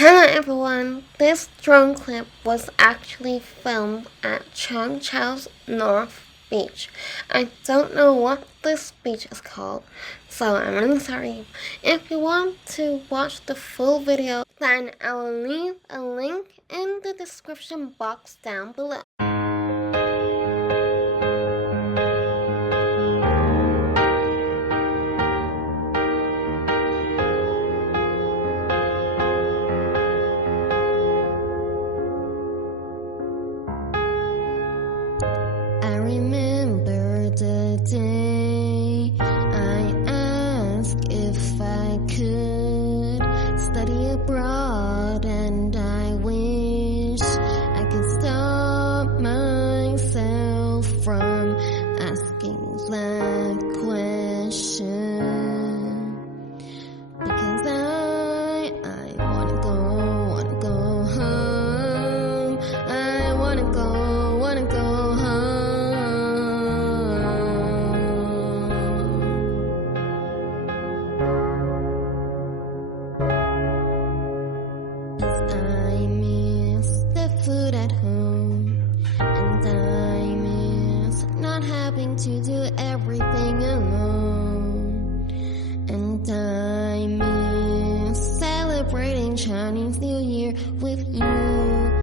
Hello everyone, this drone clip was actually filmed at Cheung Chau's North Beach. I don't know what this beach is called, so I'm really sorry. If you want to watch the full video, then I will leave a link in the description box down below. I remember the day I asked if I could study abroad, and I wish I could stop myself from asking that question, because I wanna go home. I wanna go home. I miss the food at home.